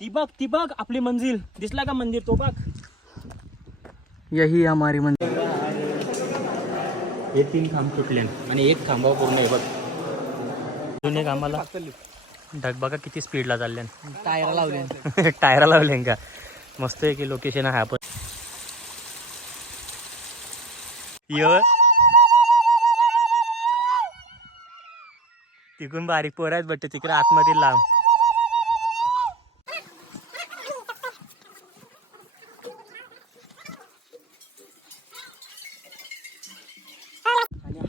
ती बघ ती बघ आपली मंजिल. दिसला का मंदिर तो बघ. यही हमारी मंदिर हे तीन खांब तुटले आणि एक खांबा पूर्ण आहे बघ. अजून एक आम्हाला ढग बघा किती स्पीडला चालले. टायरा लावले. टायरा लावले का? मस्त आहे की लोकेशन आहे आपण य. तिकडून बारीक पोर आहेत बट तिकडे आतमध्ये लांब.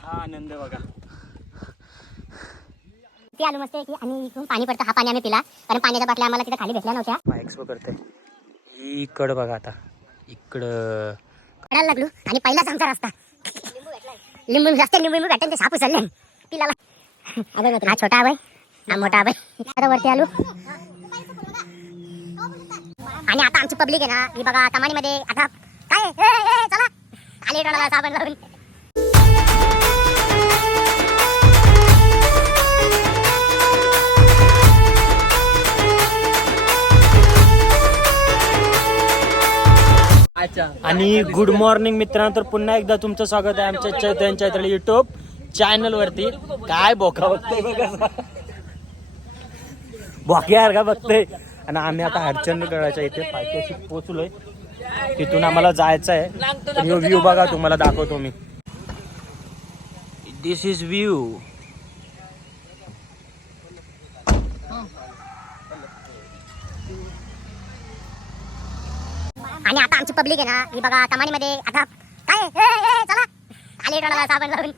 हा आनंद बघा. ती आलू मस्त आहे. की आणि इकडून पाणी पडतं. हा पाणी आम्ही पिला. कारण पाण्याच्या बाटल्या आम्हाला तिथे खाली भेटल्या नव्हत्या. माईक्स करते इकडं बघा आता. इकडं. कडायला लागलो. आणि पहिलाच आमचा रस्ता. लिंबू रस्ते लिंबू लिंबू भेटेल ते साप उचलले. पिलाला अबे हा छोटा आबाई हा मोठा आता वरती आलो. आणि आता आमची पब्लिक आहे ना. ही बघा कमानीमध्ये. आता काय? चला. आले साबण लावून. आणि गुड मॉर्निंग मित्रांनो तर पुन्हा एकदा तुमचं स्वागत आहे आमच्या चैतन चैत्र युट्यूब चॅनल वरती. काय बोका बघतोय बघा. बोक्यार का बघतोय? आणि आम्ही आता हरचंदगडाच्या इथे पायथ्याशी पोचलोय तिथून आम्हाला जायचं आहे. व्ह्यू बघा तुम्हाला दाखवतो मी. दिस इज व्ह्यू आणि आता आमची पब्लिक आहे ना ही बघा कमानीमध्ये आता काय ए, ए, चला. आले डोळाला साबण लावून.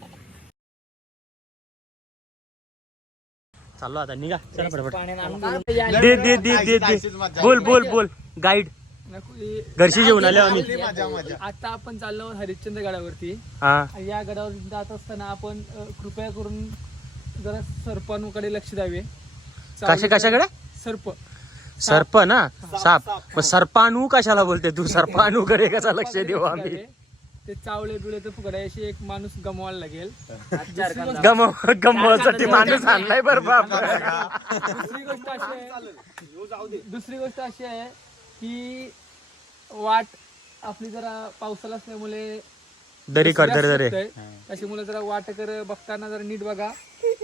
चाललो आता निघा. चला फटाफट दे दे दे दे दे बोल बोल बोल. गाईड घरशी जेवण आले आम्ही. आता आपण चाललो हरिश्चंद्र गडावरती. हा. आणि या गडावर जात असताना आपण अ, कृपया करून जरा सर्पांकडे लक्ष द्यावे. कशा कशाकडे? सर्प. सर्प ना? साप. मग सर्पाणू कशाला बोलते तू? सर्पाणू कडे कसा लक्ष देऊ आम्ही? ते चावले बिवले तर फुकडे अशी एक माणूस गमवायला लागेल. गम गमवासाठी माणूस आणलाय बर बाप. दुसरी गोष्ट अशी आहे दुसरी गोष्ट अशी आहे की वाट आपली जरा पावसाला असल्यामुळे दरी कर दरी दरी. त्याच्यामुळे जरा वाट कर बघताना जरा नीट बघा.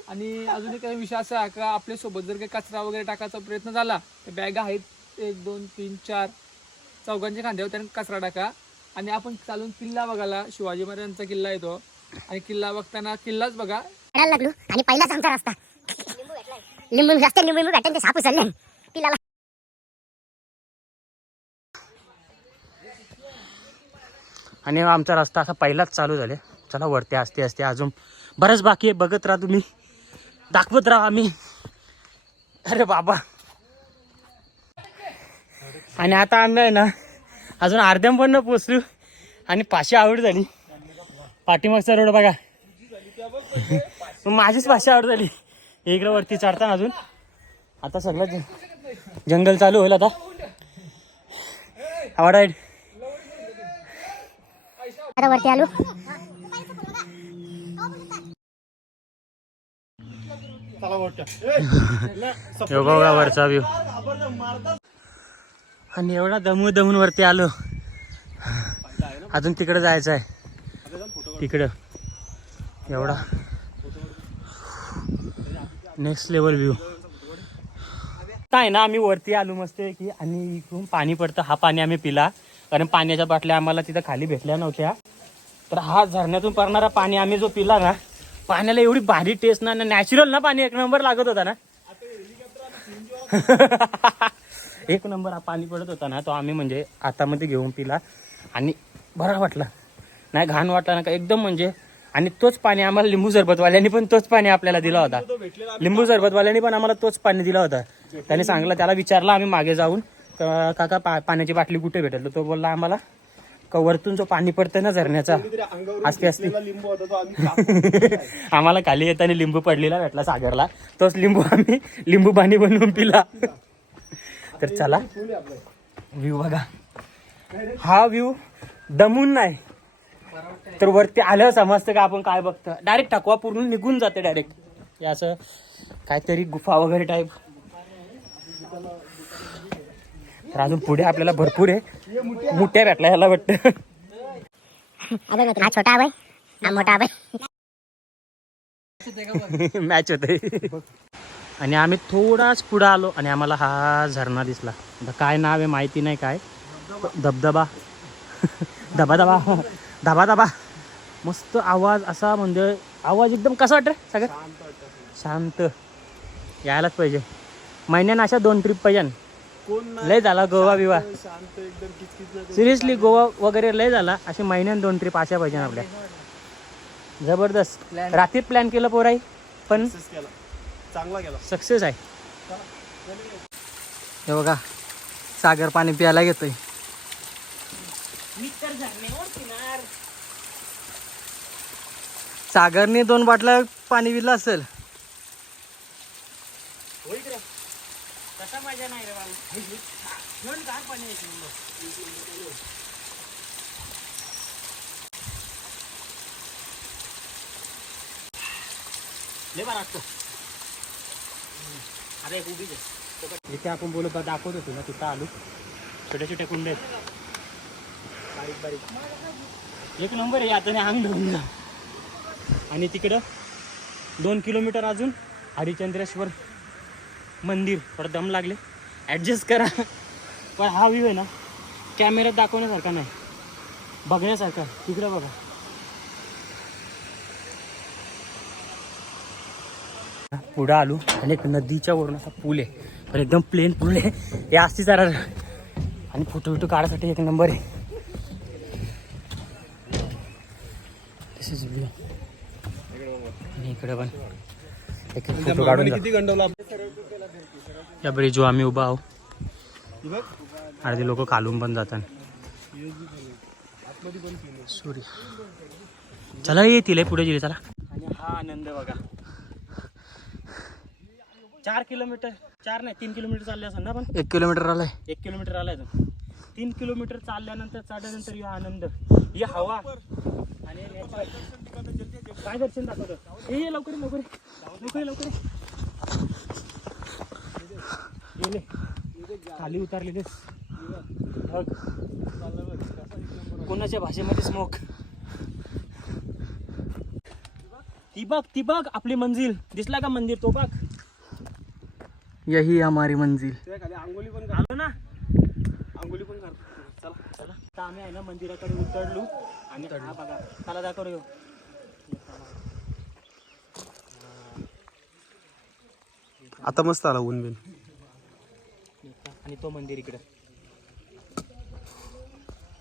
आणि अजून एक विषय असा आहे का आपल्यासोबत जर काही कचरा वगैरे टाकायचा प्रयत्न झाला तर बॅग आहेत एक दोन तीन चार चौघांच्या खांद्यावर त्याने कचरा टाका. आणि आपण चालून किल्ला बघायला शिवाजी महाराजांचा किल्ला येतो. आणि किल्ला बघताना किल्लाच बघा. लागलो आणि पहिलाच आमचा रस्ता. लिंबू रस्ते लिंबू लिंबू भेटेल ते साप उचलले पिलाला. आणि आमचा रस्ता असा पहिलाच चालू झाले. चला वरती असते असते अजून बरंच बाकी आहे बघत राहा तुम्ही. दाखवत राहा आम्ही. अरे बाबा. आणि आता आम्ही आहे ना अजून अर्ध्या पण पोचलो आणि पाचशे आवड झाली. पाठीमागचा रोड बघा. माझीच पाचशे आवड झाली. इकडं वरती चढताना अजून. आता सगळं जंगल चालू होईल आता. आवड आहे. वरती आलो. बघा वरचा व्ह्यू आणि एवढा दमू दमून वरती आलो. अजून तिकडे जायचं आहे. तिकडं. एवढा. नेक्स्ट लेवल व्ह्यू काय ना आम्ही वरती आलो मस्त की आणि इकडून पाणी पडतं. हा पाणी आम्ही पिला. कारण पाण्याच्या बाटल्या आम्हाला तिथं खाली भेटल्या नव्हत्या. तर हा झरण्यातून पडणारा पाणी आम्ही जो पिला ना पाण्याला एवढी भारी टेस्ट ना नॅचरल ना पाणी. एक नंबर लागत होता ना. एक नंबर हा पाणी पडत होता ना तो आम्ही म्हणजे हातामध्ये घेऊन पिला. आणि बरा वाटला. नाही घाण वाटला ना का? एकदम म्हणजे आणि तोच पाणी आम्हाला लिंबू सरबतवाल्यांनी पण तोच पाणी आपल्याला दिला होता. लिंबू सरबतवाल्यांनी पण आम्हाला तोच पाणी दिला होता. त्याने सांगलं त्याला विचारलं आम्ही मागे जाऊन. "का- काका पा पाण्याची बाटली कुठे भेटेल? तो बोलला आम्हाला का वरतून जो पाणी पडतं ना झरण्याचा? असते असते आम्हाला खाली येताना लिंबू पडलेला भेटला सागरला. तोच लिंबू आम्ही लिंबू पाणी बनवून पिला. तर चला. व्ह्यू बघा. हा व्ह्यू दमून नाही. तर वरती आलं समजतं का आपण काय बघतं डायरेक्ट टाकवा पूर्ण निघून जाते डायरेक्ट हे असं काहीतरी गुफा वगैरे टाईप तर अजून पुढे आपल्याला भरपूर आहे. मोठ्या भेटला ह्याला वाटतं. हा छोटा हा मोठा मॅच होते आणि आम्ही थोडाच पुढं आलो आणि आम्हाला हा झरणा दिसला. काय नाव आहे माहिती नाही काय. धबधबा. धबा धबा धबा धबा मस्त आवाज असा म्हणजे आवाज एकदम कसा वाटत सगळं शांत यायलाच पाहिजे. महिन्यानं अशा दोन ट्रिप पाहिजे. लय झाला गोवा बिवा सिरियसली गोवा वगैरे लय झाला. असे महिन्यानं दोन ट्रिप अशा पाहिजे आपल्या. जबरदस्त. रात्री प्लॅन केलं पोराई पण चांगला सक्सेस आहे. हे बघा सागर पाणी प्यायला घेतोय. सागरने दोन बाटल्या पाणी पिलं असेल. जिथे आपण बोलत दाखवत होतो ना तिथं आलो. छोट्या छोट्या कुंड्या आहेत. बारीक बारीक. एक नंबर आहे आता अंग धरून जा. आणि तिकडं दोन किलोमीटर अजून हरिचंद्रेश्वर मंदिर. थोडं दम लागले. ॲडजस्ट करा. पण हा व्ह्यू आहे ना कॅमेऱ्यात दाखवण्यासारखा नाही. बघण्यासारखा. तिकडं बघा. पुढं आलो आणि एक नदीच्या वरून असा पूल आहे. पण एकदम प्लेन पूल आहे. हे असती जरा आणि फोटो बिटो काढायसाठी एक नंबर आहे. इकडे पण एक फोटो काढून किती गंडवला या ब्रिजवर आम्ही उभा आहो. अर्धे लोक खालून पण जातात. सूर्य चला येतील पुढे गेले चला. आणि हा आनंद बघा. चार किलोमीटर चार नाही तीन किलोमीटर चालले असं ना पण? एक किलोमीटर आलाय. एक किलोमीटर आलाय तो तीन किलोमीटर चालल्यानंतर चढल्यानंतर या आनंद. ही हवा. आणि. काय दर्शन दाखवतं ये लवकर ये, लवकर ये. लवकर ये, लवकर ये. खाली उतरलेले. ढग. कोणाच्या भाषेमध्ये स्मोक ती बघ ती बघ आपली मंजिल. दिसला का मंदिर तो बघ. यही हमारी मंजिल. खाली पण आलो ना. आंघोळी पण करतो. चला. चला. आता आम्ही आहे ना मंदिराकडे उतरलो. आणि हा बघा. त्याला दाखव ह्यो. आता मस्त आला ऊन बिन. आणि तो मंदिर इकडं.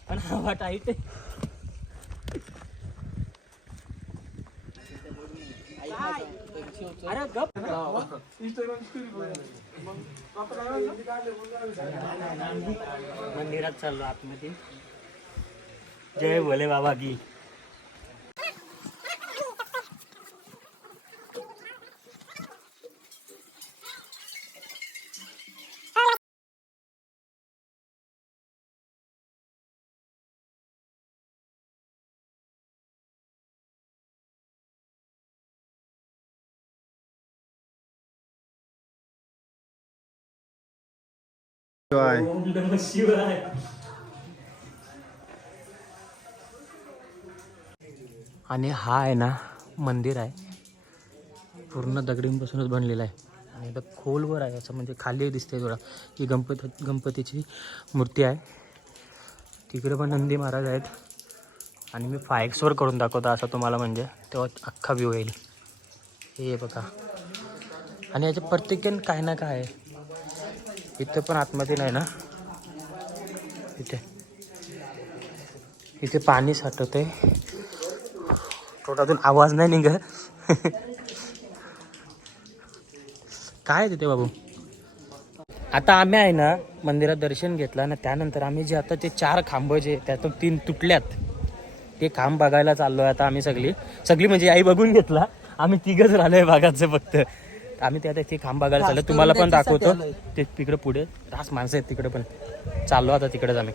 पण हवा टाईट आहे. अरे गप. मंदिरात चाललो आतमध्ये. जय भोले बाबा की. शिवाय. आणि हा आहे ना मंदिर आहे. पूर्ण दगडींपासूनच बनलेला आहे. आणि एकदम खोलवर आहे असं म्हणजे खाली दिसते थोडा. ही गणपती गणपतीची मूर्ती आहे. तिकडे पण नंदी महाराज आहेत. आणि मी फायक्सवर करून दाखवतो असं तुम्हाला म्हणजे. तेव्हा अख्खा व्ह्यू येईल. हे बघा. आणि याच्या प्रत्येकाने काय ना काय आहे. इथं पण आतमध्ये नाही ना? इथे. इथे पाणी साठवत आहे तोटातून आवाज नाही निघ काय आहे तिथे बाबू? आता आम्ही आहे ना मंदिरात दर्शन घेतलं ना त्यानंतर आम्ही जे आता ते चार खांब जे त्यातून तीन तुटल्यात. ते खांब बघायला चाललो आहे आता आम्ही सगळी. सगळी म्हणजे आई बघून घेतला. आम्ही तिघच राहिलोय बागाचं फक्त. आम्ही ते आता इथे खांब बघायला चाललो. तुम्हाला पण दाखवतो. ते तिकडे पुढे रास माणसं आहेत तिकडे पण. चाललो आता तिकडेच आम्ही.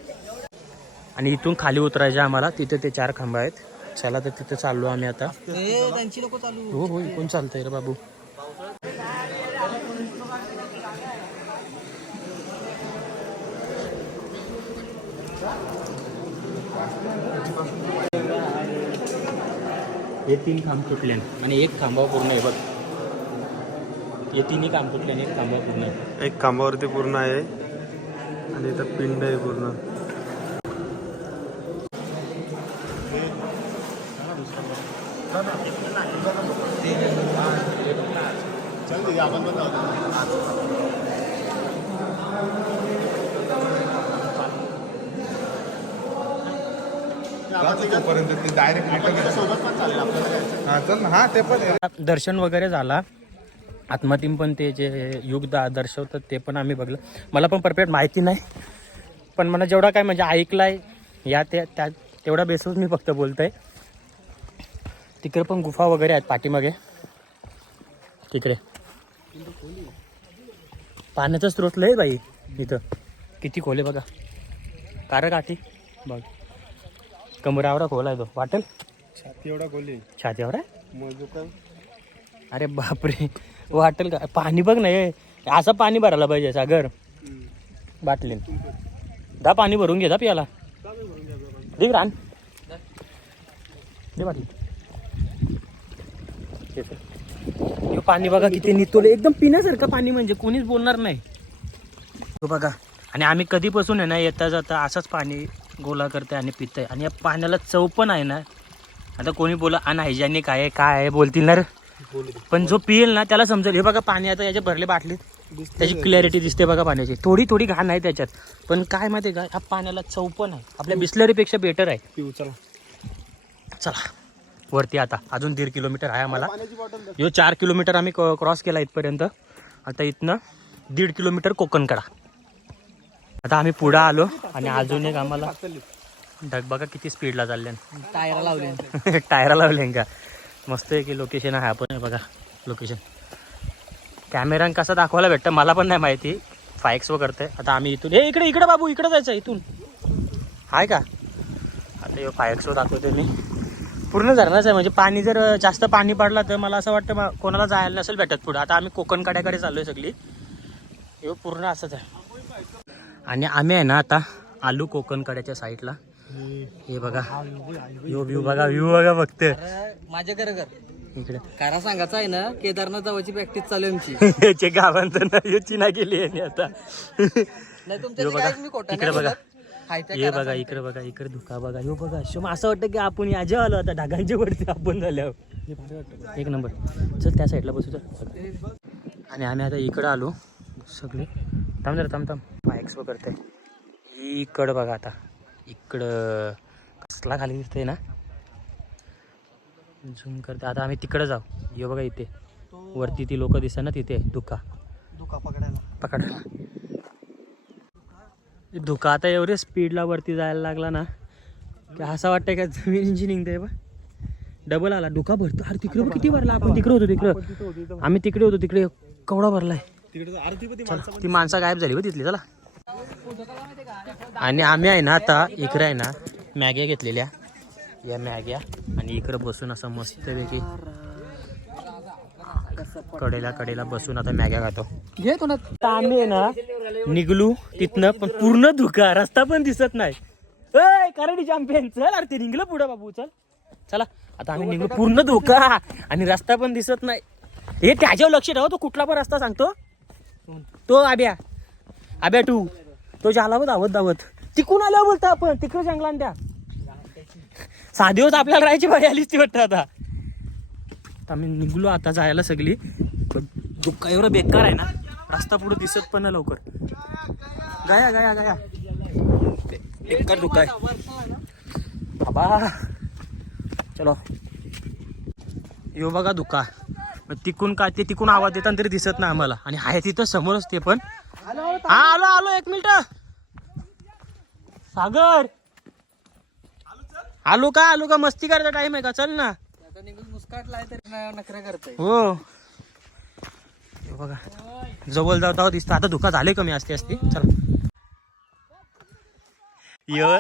आणि इथून खाली उतरायचे आम्हाला. तिथे ते चार खांब आहेत. चला तर तिथे चाललो आम्ही आता. हो हो इकून चालतंय रे बाबू. हे तीन खांब तुटले. आणि एक खांबा पूर्ण आहे बघ. हे तिन्ही तुटले आणि एक खांबा पूर्ण आहे. एक खांबावरती पूर्ण आहे. आणि इथं पिंड आहे पूर्ण. ते डायरेक्ट हा चल ना हा ते पण आहे. दर्शन वगैरे झाला. आत्मतीम पण ते जे युग दा दर्शवतात ते पण आम्ही बघलं. मला पण परफेक्ट माहिती नाही. पण मला जेवढा काय म्हणजे ऐकलाय या ते त्या तेवढा बेसवर मी फक्त बोलतोय. तिकडे पण गुफा वगैरे आहेत पाठीमागे. तिकडे पाण्याचा स्रोत लय बाई इथं. किती खोले बघा. कार काठी. बघ. कमरावरा खोला आहे तो. वाटेल? छाती एवढा खोली आहे. मग जो काय अरे बापरे. वाटेल का? पाणी बघ ना हे असं पाणी भरायला पाहिजे सागर. बाटलीन. दा पाणी भरून घे दा पियाला दे रान. दे बाटली. पाणी बघा किती नितोले एकदम पिण्यासारखं पाणी म्हणजे कोणीच बोलणार नाही. तो बघा आणि आम्ही कधीपासून आहे ना येता जाता असंच पाणी गोळा करते आणि पितंय. आणि या पाण्याला चव पण आहे ना. आता कोणी बोला अनहायजेनिक आहे काय आहे? बोलतील ना रे. पण जो पिईल ना त्याला समजेल हे बघा पाणी आता याच्या भरले बाटलीत. त्याची क्लॅरिटी दिसते बघा पाण्याची. थोडी थोडी घाण आहे त्याच्यात. पण काय माहिती का ह्या पाण्याला चव पण आहे. आपल्या बिस्लरीपेक्षा बेटर आहे. पिऊ चला. चला. वरती आता. अजून दीड किलोमीटर आहे आम्हाला. यो चार किलोमीटर आम्ही क्रॉस केला इथपर्यंत. आता इथनं दीड किलोमीटर कोकणकडा आता आम्ही पुढं आलो आणि अजून एक आम्हाला ढग बघा किती स्पीडला चालले टायरा लावले टायरा लावले का? मस्त आहे की लोकेशन आहे आपण बघा लोकेशन कॅमेरा कसं दाखवायला भेटतं मला पण नाही माहिती. फायक्स व करते आता आम्ही इथून हे इकडे इकडे बाबू इकडे जायचं इथून. आहे का? आता हे फायक्स व दाखवते मी. पूर्ण धरणाच आहे म्हणजे पाणी जर जास्त पाणी पडलं तर मला असं वाटतं कोणाला जायला नसेल भेटत पुढं. आता आम्ही कोकण कड्याकडे चाललो आहे सगळी. हे पूर्ण असंच आहे. आणि आम्ही आहे ना आता आलू कोकण कड्याच्या साईडला हे बघा. यो व्ह्यू बघा व्ह्यू बघा फक्त. माझ्या घर घर. इकडे. कारा सांगायचं आहे ना केदारनाथ जावायची प्रॅक्टिस चालू आहे आमची. याचे गावांचं ना यो चिना गेली आहे आता. यो बघा. इकडे बघा. हे बघा इकडे बघा इकडे धुका बघा. ह्यो बघा शुम असं वाटतं की आपण याजे आलो आता ढगांच्या वरती आपण झाल्यावर. एक नंबर. चल त्या साईडला बसू चल. आणि आम्ही आता इकडं आलो. सगळे. थांब जरा थांब थांब. बाईक्स करते इकडं बघा आता. इकडं कसला खाली दिसतंय ना? झूम करते. आता आम्ही तिकडं जाऊ. ये बघा इथे. वरती ती लोक दिसतात ना तिथे. धुका दुखा पकडायला. पकडायला धुका आता एवढे स्पीडला वरती जायला लागला ना की असं वाटतंय का जमिनीची निघते बा. डबल आला. धुका भरतो. अरे तिकडे किती भरला. आपण तिकडे होतो तिकडं. आम्ही तिकडे होतो तिकडे. केवढा भरलाय. तिकडे ती माणसं गायब झाली हो तिथली. चला. आणि आम्ही आहे ना आता इकडे आहे ना मॅग्या घेतलेल्या. या मॅग्या आणि इकडं बसून असं मस्तपैकी कडेला कडेला बसून आता मॅग्या खातो. घे कोणा आता आम्ही आहे ना निघलू तिथनं पण पूर्ण धुका रस्ता पण दिसत नाही. ए कराडी चॅम्पियन चल अरे ते निघलं पुढं बाबू चल. चला आता आम्ही निघलो पूर्ण धोका आणि रस्ता पण दिसत नाही. हे त्याच्यावर लक्ष ठेवा तो कुठला पण रस्ता सांगतो. तो आब्या. आब्या टू. तो झाला धावत धावत तिकून आल्यावर बोलता आपण तिकडे जंगलान त्या. सहा दिवस आपल्याला राहायची भाई आलीच ती वाटतं आता. आम्ही निघलो आता जायला सगळी. पण दुःख एवढं बेकार आहे ना. रस्ता पुढे दिसत पण नाही लवकर. गाया गाया गाया. बेकार दुःख आहे. बाबा. चलो. यो बघा धुका मग तिकून काय ते तिकून आवाज देताना तरी दिसत नाही आम्हाला. आणि आहे तिथं समोरच ते पण. हा आलो आलो एक मिनिट. सागर. आलो का आलो का? मस्ती करायचा टाइम आहे का? चल ना. हो. बघा. जवळ जाऊ जाऊ दिसतं. आता धुका झाले कमी असते असते. चल. य.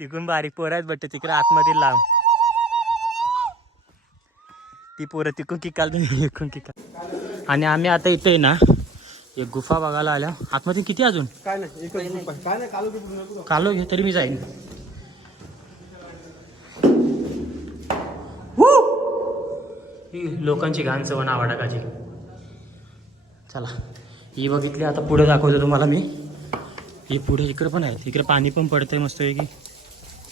तिकून बारीक पोर आहेत बट तिकडे आतमध्ये लांब. ती पोरं तिकून किकाल तुम्ही इकून किकाल आणि आम्ही आता इथे ना एक गुफा बघायला आल्या आतमध्ये किती अजून? काय नाही एकच group आहे. काय नाही कालो. कालो घे तरी मी जाईन. ही लोकांची घाण सवण आवाडाकाची चला ही बघितली आता पुढे दाखवतो तुम्हाला मी. ही पुढे इकडे पण आहे इकडे पाणी पण पडतंय मस्त की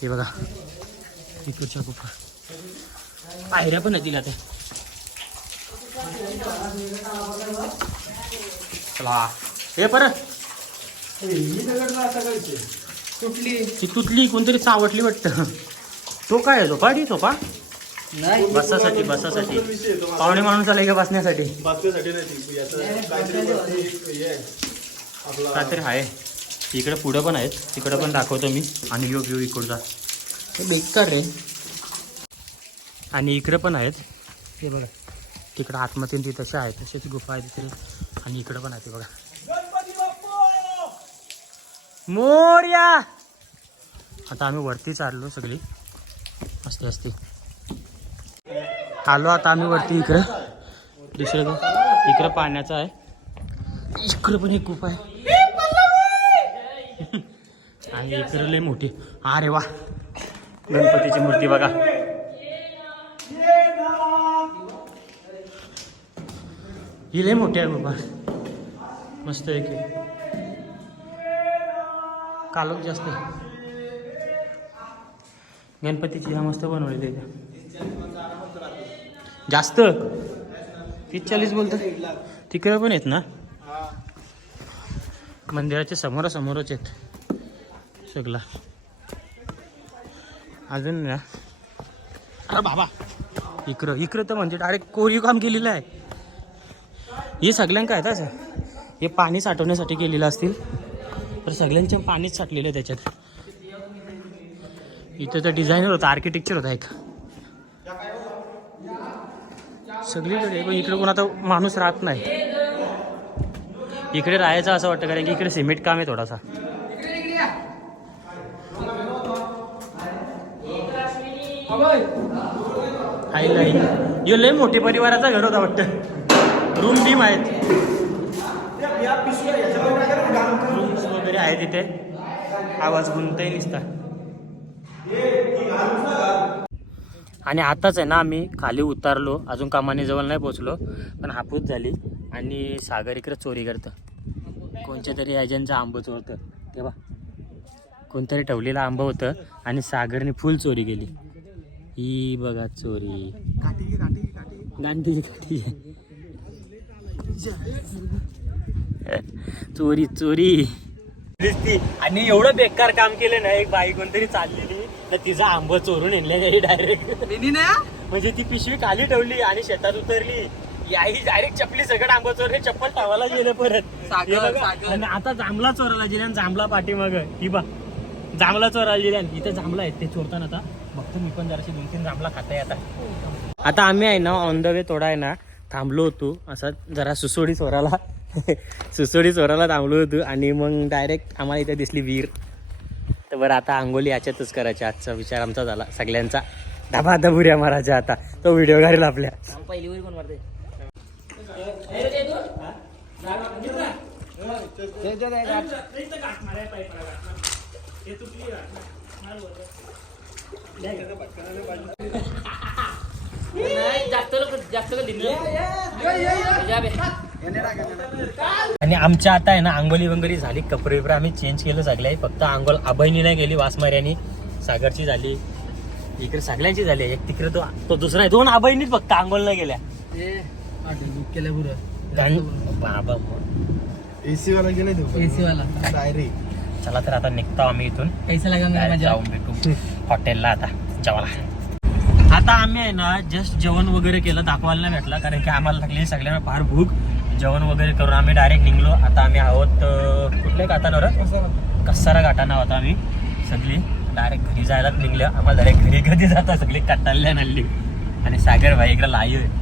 हे बघा इकडच्या गुफा. पायऱ्या पण आहेत तिला त्या. चला. हे परत ती तुटली कोणतरी चावटली वाटतं. तो काय आहे? झोपा ती झोपा. बसासाठी बसासाठी. पाहुणे माणूस आले का बसण्यासाठी? काहीतरी आहे. आपला काहीतरी आहे. इकडे पुढं पण आहेत. तिकडं पण दाखवतो मी. आणि यो व्यू इकडचा हे बेकार रे. आणि इकडे पण आहेत. हे बघा. तिकडं आतमध्ये ती तशा आहेत तसेच गुफा आहे तिथे आणि इकडं पण आहे ते बघा. मोर्या! आता आम्ही वरती चाललो सगळी. असते असते आलो आता आम्ही वरती इकडं. दुसरं? इकडं पाण्याचं आहे. इकडं पण एक गुफा आहे. आणि इकडं लय मोठी. अरे वा. गणपतीची मूर्ती बघा. ही लय मोठी आहे बाबा. मस्त आहे की. कालोख जास्त आहे. गणपतीची ह्या मस्त बनवलेली आहे जास्त? तीस चाळीस बोलतो तिकडे पण आहेत ना? मंदिराच्या समोरासमोरच आहेत. सगळा. अजून ना? अरे बाबा. इकडं इकडं तर म्हणजे डायरेक्ट कोरीव काम केलेलं आहे. हे सगळ्यांका आहेत असं. हे पाणी साठवण्यासाठी केलेलं असतील. तर सगळ्यांच्या पाणीच साठलेलं आहे त्याच्यात. इथं तर डिझायनर होता आर्किटेक्चर होता एक. सगळीकडे पण इकडे कोण आता माणूस राहत नाही. इकडे राहायचं असं वाटतं कारण की इकडे सिमेंट काम आहे थोडासा. आई नाही यो लय मोठे परिवाराचा घर होता वाटतं. रूम बीम आहेत रूम्स वगैरे आहे तिथे. आवाज गुंतही निसता. आणि आताच आहे ना आम्ही खाली उतारलो. अजून कामाने जवळ नाही पोचलो पण हापूस झाली आणि सागर इकडे चोरी करतं. कोणत्या तरी एजंटचं आंबं चोरतं. तेव्हा कोणतरी ठेवलेलं आंबं होतं आणि सागरने फुल चोरी केली. ही बघा चोरी. गांधीची काठी चोरी चोरी. दिसती. आणि एवढं बेकार काम केलं ना एक बाई कोणतरी चाललेली. तर तिचा आंब चोरून आणले डायरेक्ट म्हणजे ती पिशवी खाली ठेवली आणि शेतात उतरली. याही डायरेक्ट चपली सगळं आंब चोरले चप्पल टावाला गेलं परत. हे आता जांभला चोराला गेले आणि जांभला पाठीमाग. ही बा जांभला चोराला गेले आणि इथे जांभला आहेत. ते चोरताना आता बघतो मी पण जराशी दोन तीन जांभला खाताय आता. आता आम्ही आहे ना ऑन द वे थोडा आहे ना थांबलो होतो. असा जरा सुसोडी चोराला सुसोडी चोराला थांबलो होतो आणि मग डायरेक्ट आम्हाला इथे दिसली वीर. तर बरं आता आंघोली याच्यातच करायची. आजचा विचार आमचा झाला. सगळ्यांचा धाबा धबुऱ्या मारायच्या आता. तो व्हिडिओ घालेल आपल्या. आणि आमच्या आता आहे ना आंघोली वंगोली झाली कपडे बिपडे आम्ही चेंज केलं सगळे फक्त आंघोल अभयनी नाही गेली वासमार्यानी सागरची झाली. इकडे सगळ्यांची झाली. एक तिकडे तो तो दुसरा आहे. दोन अभयनीच फक्त आंघोल नाही गेल्या बाबा एसी वाला गेले एसी वाला डायरेक्ट चला तर आता निघतो आम्ही इथून. कैसा लगा जाऊन भेटू. हॉटेलला आता. जेवायला आता आम्ही आहे ना जस्ट जेवण वगैरे केलं दाखवायला नाही भेटला कारण की आम्हाला लागली सगळ्यांना फार भूक. जेवण वगैरे करून आम्ही डायरेक्ट निघलो. आता आम्ही आहोत अं, कुठल्या घाटावर कसारा घाटाना होता आम्ही. सगळी डायरेक्ट घरी जायलाच निघल्या आम्हाला डायरेक्ट घरी घरी जाता सगळी कटाल्या नल्ली आणि सागर भाई इकडे लाईव्ह आहे.